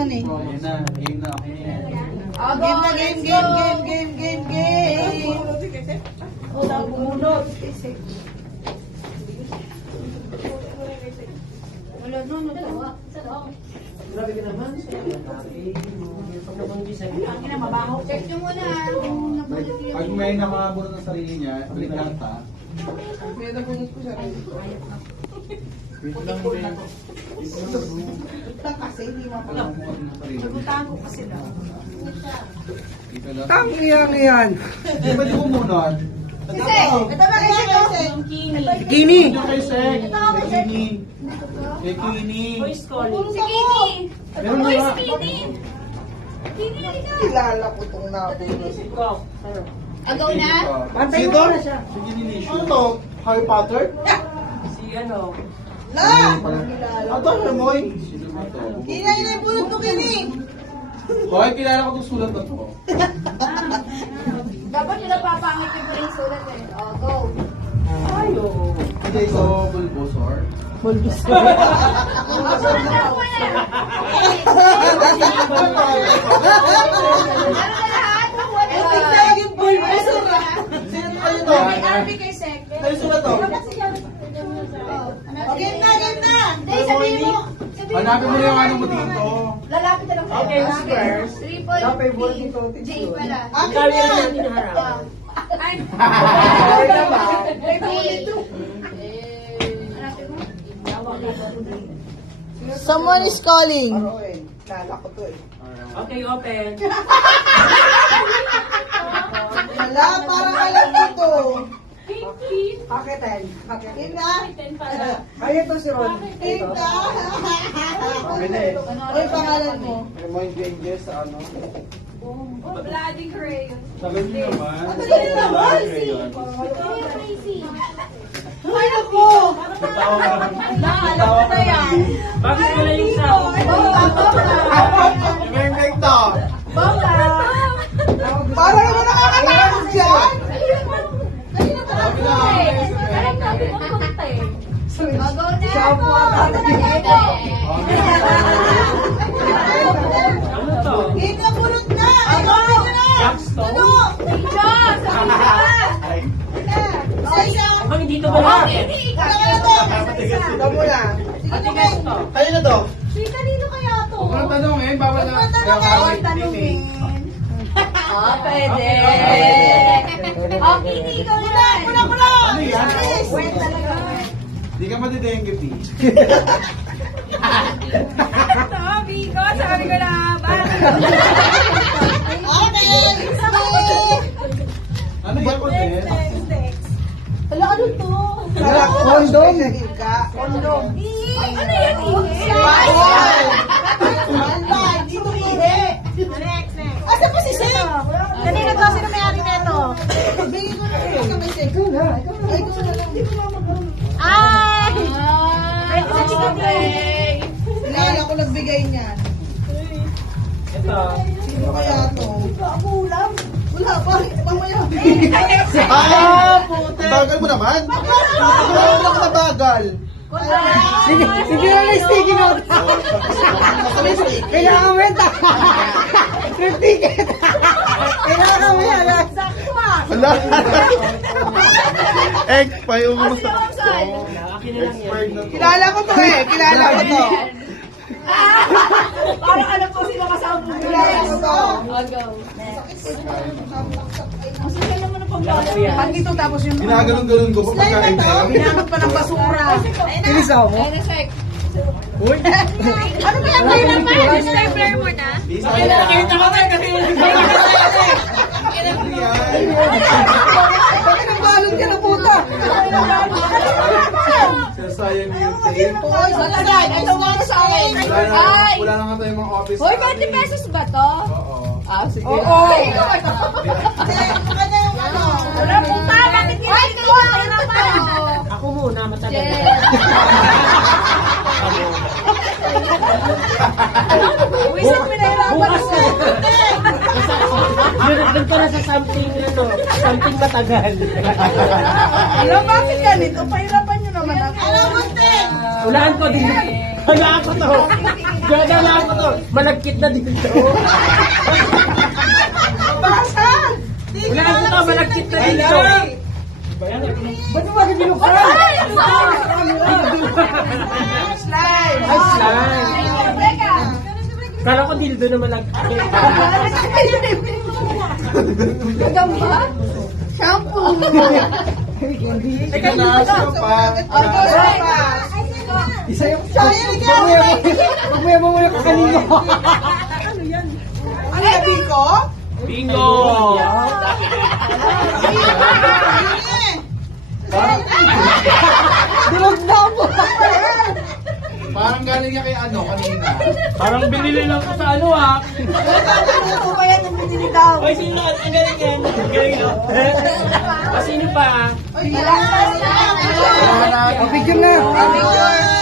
naman eh. Game na. Game na, game. Wala bumunot. Wala nun, nagawa. Grabe ka naman. Pag nabunod sa'yo. Ang ina, mabaho. Check nyo muna. Kung nabunod yun. Pag may nakabunod ng sarili niya, balik lahat ha. May nabunod ko siya rin. Wait lang din. Ito kasi, hindi Wala mapala. akong bumalik ng sarili niya. Nagutago kasi na. Dito lang. Tangyang yan. Hindi, pwede bumunod. Kasi, ito ba kasi ito? Yung Kini. Kini. Ito kay Sek. Kay Kini. Kay Kini. Voice calling. Si Kini. Meron na Boys, nga. Kini. Kini, halika. Kilala ko itong nabunod. Ikaw. Ano? Agaw na? Pantay mo na siya. Si Kini Ano to? Harry Potter? Si ano? La! Ano to, Hermoy? Sino ba to? Kina yun yung bunod ko, Kini. Hoy, kilala ko itong sulat na to. Dapat nila papangit yung pala yung sulat eh. O, go. Ay, oo. Hindi ito, Bulbosor. Ang sulat na ako na. Ano na lahat? Nakuha na Ito lahat. yung Bulbasaur. Sino kayo to? May Arby kay Sek. Kayo sila to? Game na. Hindi, sabihin mo. Sabihin Hanapin mo yung ano mo dito. Lalapit na lang sa'yo. Okay, squares. Triple Dapat P. ball dito, J pala. Akin Ikaw yung na. hinaharap. Ay, Someone is calling. Kilala ko to eh. Okay, open. Wala, parang alam ko to. Paketan. Kina. Ay, ito si Ron. Kina. Bilis. Ano yung pangalan mo? Hermoy Granges sa ano? Bloody crayon. Sabi niyo naman. Ang dali naman. Ay, ako. Tawa ka naman. Bakit wala yung sa Yung big to! Parang naman nakakatakot dyan. Sabi na. Go na. Ano to? Game na, bunot na. Ako. Jackstone? Ano? Diyos, sabi ka. Isa. Ang dito ba lang? Wala ka na to. Ito mo lang. Matigas to. Kayo na to? Si kanino kaya to? Huwag kang tanongin, bawal na. Huwag Kaya kang kawit, tanongin. Oh, pwede. Okay, hindi ikaw na. Ano yan? Wait talaga. Di ka madidengue, P. Ito, Vico, sabi ko na. Ano yan ko din? Hala, ano to? Kondom. Kondom. Ano yan? Bawal! Bawal! Dito ihi! Next. Asa pa si Sek? Kanina to, sino may-ari nito? Bigay ko na rin ka may Sek. Ay, ikaw na lang. Hindi ko na mag-ano. Ay! Ay, sa chicken. Kilala ko nagbigay niyan. Ito. Sino kaya to? Ako ulam. Wala pa. Mamaya. Puti! Bagal mo naman! Bagal lang na bagal! Sige, sige na may sticky note. Kailangan mo yan. May ticket. Kailangan mo yan. Wala! Egg pa yung Sino ang saan? Akin na lang yan. Kilala ko to eh. Kilala ko to. Parang alam ko sino kasama mo. Kilala ko to. Sige naman ang pambala. Pag ito tapos yung... Ginaganon-ganon ko pa pagkain ko. Binanot pa ng basura. Kinis ako mo. Ayun na, check. Uy. Ano ba yan? Ayun na pa. Stapler mo na. Kita ko na kasi Bakit ang balot ka na puta? Sasayang yung tape. Hoy, Matagay. Ito mo sa akin. Ay! Wala na nga tayong mga office. Hoy, 20 pesos ba to? Oo. Ah, sige. Oo. Ay, ikaw ay Kanya yung ano. Wala po pa. Bakit hindi ikaw na pa? ako muna, matagal. Wisang pinahirapan Bukas mo. na. Doon ko na sa something, something matagal. Alam, bakit ganito? Pahirapan nyo naman ako. Alam mo, Ten! Ulaan ko din. Wala ako to. Gagana ko to. Malagkit na dito. Basa! Wala ko to, malagkit na dito. Ba't mo bakit binuksan? Slime! Ay, slime. Kala ko dildo na malagkit. Gagamba? Shampoo. Teka, Isa yung... Magmayabang mo yung kakanino. Ano yan, Biko? bingo! Dilag na mo. Parang galing niya kay ano kanina. Parang binili lang ko sa ano ah. Ano ba yan yung binili daw? Oy, sino? Ang galing yan. Ang galing no? Sino pa? Ay, kailangan na. Picture na. Picture.